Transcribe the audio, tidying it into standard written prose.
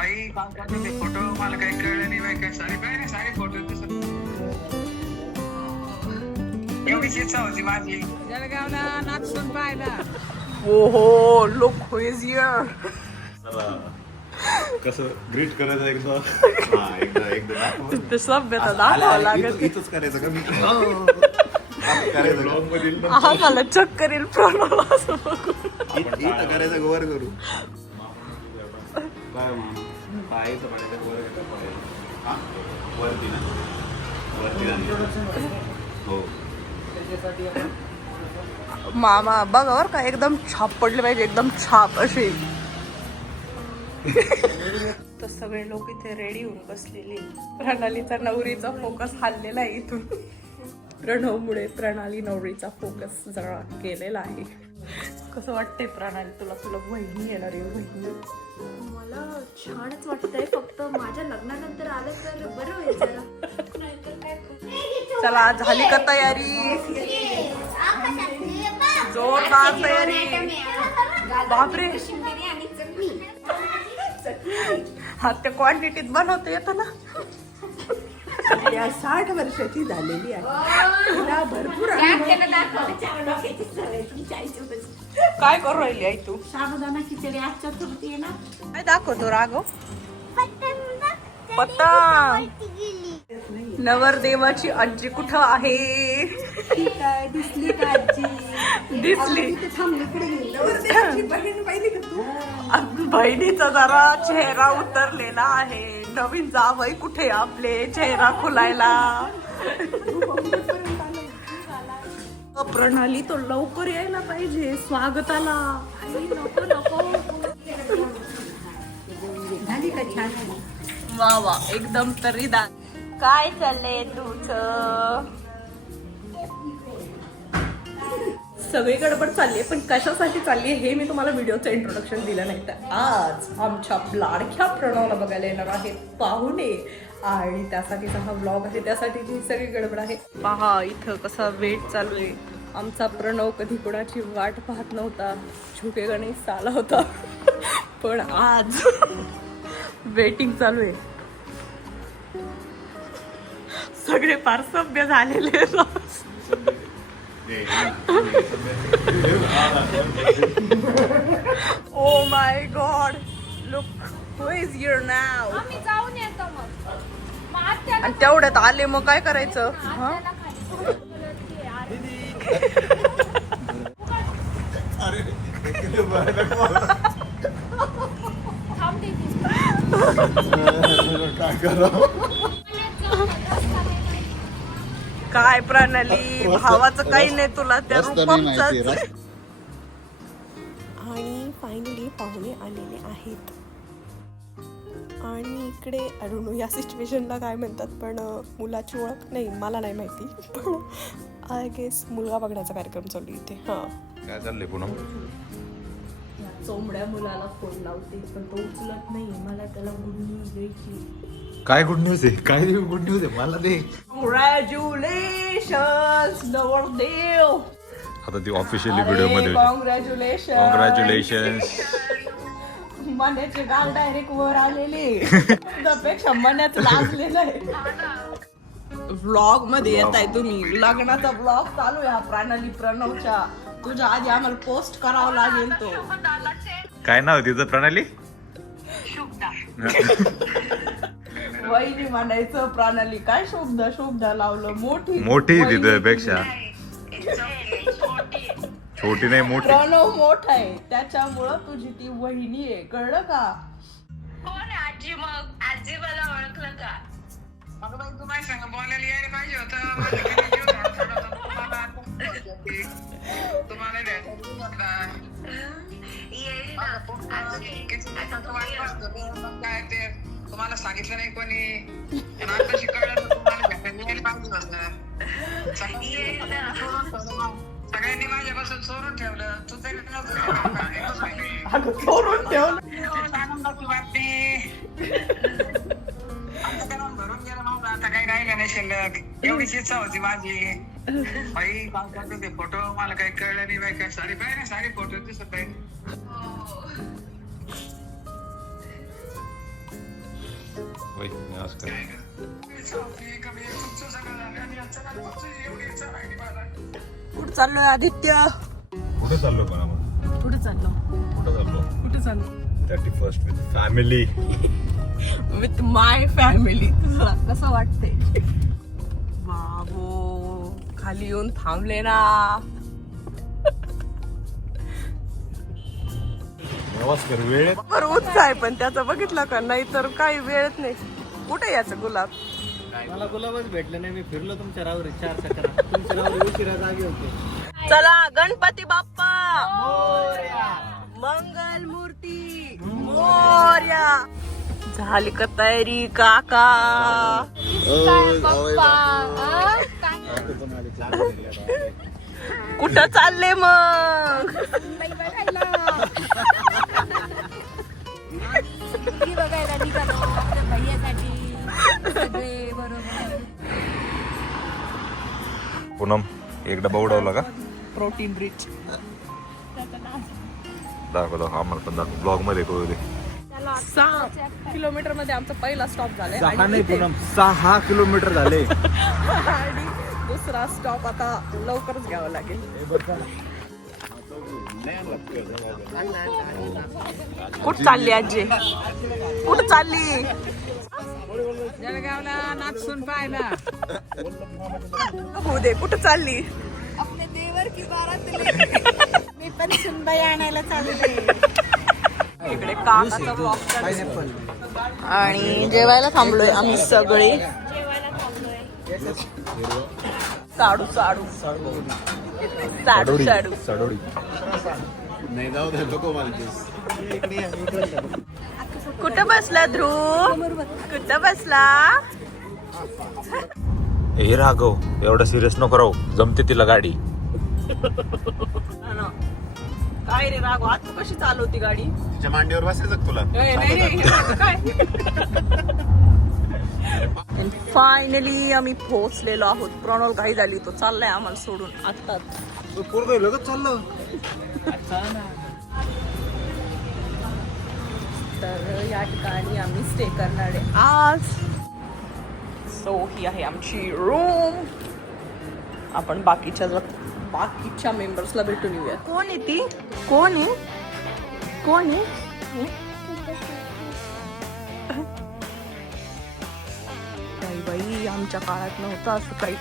आई काम करते ते फोटो मला काही कळलं नाही बाई काय सारे काय नाही सारे फोटो दिसत एवढीच इच्छा होती माझी जळगावला नाचून पाहिला. ओहो लुक हू इज हियर. कसं ग्रीट करायचं एकदा हा एकदा ते सभ्यता दाखवावं लागत. इथंच करायचं का मी करायचं ब्लॉग मधील हा मला चक्कर येईल प्रणव असं बघू. इथं करायचं वर करू काय पाहायचं म्हणायचं वरती ना हो मामा बघा बर का एकदम छाप पडले पाहिजे एकदम छाप अशी. तर सगळे लोक इथे रेडी होऊन बसलेले. प्रणालीचा नवरीचा फोकस हल्लेला आहे इथून. प्रणवमुळे प्रणाली नवरीचा फोकस जरा गेलेला आहे. कसं वाटतंय प्रणाली तुला? तुला वहिनी येणार आहे वहिनी. मला छानच वाटतंय, फक्त माझ्या लग्नानंतर आलं तर बरं होईल जरा. चला झाली का तयारी? जोरदार तयारी. बापरे हा त्या क्वांटिटीत बनवता येतं ना. या 60 वर्षाची झालेली आहे. तिला भरपूर काय करू राहिली आई तू? साबुदाणा खिचडी आज चतुर्थी आहे ना. काय दाखवतो राघव? पतंग. नवरदेवाची आजी कुठं आहे? काय दिसली का आजी? दिसली. नवरदेवाची बहीण पाहिली का तू? बहिणीचा जरा चेहरा उतरलेला आहे. नवीन जावई कुठे आपले चेहरा खुलायला? प्रणाली तो लवकर यायला पाहिजे स्वागताला. नको नको. झाली का छान? वा वा एकदम तरीदार. काय चाललंय तुझं? सगळी गडबड चालली पण कशासाठी चालली हे मी तुम्हाला व्हिडिओचं इंट्रोडक्शन दिलं नाही. तर आज आमच्या लाडक्या प्रणवला बघायला येणार आहेत पाहुणे आणि त्यासाठीचा हा व्लॉग आहे. त्यासाठी ही सगळी गडबड आहे. पहा इथं कसा वेट चालू आहे. आमचा प्रणव कधी कोणाची वाट पाहत नव्हता. झुके गणेश आला होता पण आज वेटिंग चालू आहे. सगळे फार सभ्य झालेले. Oh my God! Look, who is here now? आम्ही जाऊन येतो मग. आणि तेवढ्यात आले मग काय करायचं? हा? काय करावं काय प्रणाली भावाचं काही नाही तुला त्या रूपाचं. आणि फायनली पाहुणे आलेले आहेत. आणि इकडे अरुण या सिच्युएशनला काय म्हणतात पण मुलाची ओळख नाही मला नाही माहिती पण आय गेस मुलगा बघण्याचा कार्यक्रम चालू इथे. हा काय चाललंय पुन्हा? चोंबड्या मुलाला फोन लावते पण तो उचलत नाही. मला त्याला गुड न्यूज द्यायची. काय गुड न्यूज आहे? काय गुड न्यूज आहे मला दे. कॉंग्रॅच्युलेशन्स नवरदेव. आता ती ऑफिशियली व्हिडिओ मध्ये कॉंग्रॅच्युलेशन. कॉंग्रॅच्युलेशन्स. मण्याचे गाल डायरेक्ट वर आलेले. त्यापेक्षा मण्याच लाजलेलं आहे. व्लॉग मध्ये येत आहे तुम्ही. लग्नाचा व्लॉग चालू आहे प्रणाली प्रणवच्या. तुझ्या आधी आम्हाला पोस्ट करावा लागेल तो. काय नाव तिचं प्रणाली? वहिनी म्हणायचं प्रणाली काय शुभदा लावलं. मोठी तिथं पेक्षा छोटी नाही मोठी. प्रणव मोठा आहे त्याच्यामुळं तुझी ती वहिनी आहे कळलं का? कोण आजी? मग आजी मला ओळखलं का? अगं बाई तू माझ्या संग बोलायला यायला पाहिजे होतं. तुम्हाला काय ते तुम्हाला सांगितलं नाही कोणी. आता शिकवलं तुम्हाला भेटायला यायला पाहिजे होतं. सगळ्यांनी माझ्यापासून चोरून ठेवलं. तू तरी चोरून ठेवलं. आनंदाची बातमी. भरून गेलं माझं. आता काही राहिलं नाही शिल्लक. एवढीच इच्छा होती माझी. आई काम करते ते फोटो मला काही कळलं नाही बाई काय सारे काय नाही सारे फोटो दिसत आहे. होय नमस्कार. तुमचं सगळं झालं आणि यांचं काय फक्त एवढी इच्छा राहिली मला. कुठं चाललोय आदित्य? कुठे चाललो पण आपण? कुठं चाललो? कुठं चाललो? 31st with family. With my family. तुला कसं वाटते? बाबो खाली येऊन थांबले ना. नमस्कार. वेळेत बरोबर उत्साह आहे पण त्याचं बघितलं का? नाही तर काही वेळच नाही. कुठे याचं गुलाब? मला गुलाबच भेटलं नाही. मी फिरलो तुमच्या रावरी 4 चक्रा. तुमच्या रावरी उशिरा जागे होते. चला गणपती बाप्पा मंगल मूर्ती मोरया. झाली का तयारी काका? कुठं चालले मग? बघायला निघालो आपल्या भैयासाठी सगळे बरोबर. पूनम एक डबा उडवला का? Protein rich. दाखव आम्हाला पण दाखव ब्लॉग मध्ये कळू दे. 6 किलोमीटर मध्ये आमचा पहिला स्टॉप झालाय 6 नाही पूनम 6 किलोमीटर झाले. आणि दुसरा स्टॉप आता लवकरच घ्यावा लागेल. कुठं चालली आजी? कुठं चालली? जळगावला नाचून पाहिला. हो दे कुठं चालली? आपल्या देवर की बारात मी पण सुनबाई आणायला चालले. इकडे काकाचा ब्लॉग आणि जेवायला थांबलोय आम्ही सगळे. साडू साडू साडू साडू. सडोडी नाही जाऊ दे नको मला. कुठं बसला ध्रुव? कुठं बसला? हे राघव एवढा सिरियस नको राहू. जमते तिला गाडी. काय रे राघव आज तू कशी चालवती गाडी? तिच्या मांडीवर बसायचं तुला? फायनली आम्ही पोहोचलेलो आहोत. प्रणव घाई झाली तो चाललाय आम्हाला सोडून आत्ताच. लगत चाललं. तर या ठिकाणी आम्ही स्टे करणार आहे आज. सो ही आहे आमची रूम. आपण बाकीच्या मेंबर्सला भेटून येऊया. कोण आहे ती? कोण आहे? कोण आहे? बाई आमच्या काळात नव्हतं असं काही.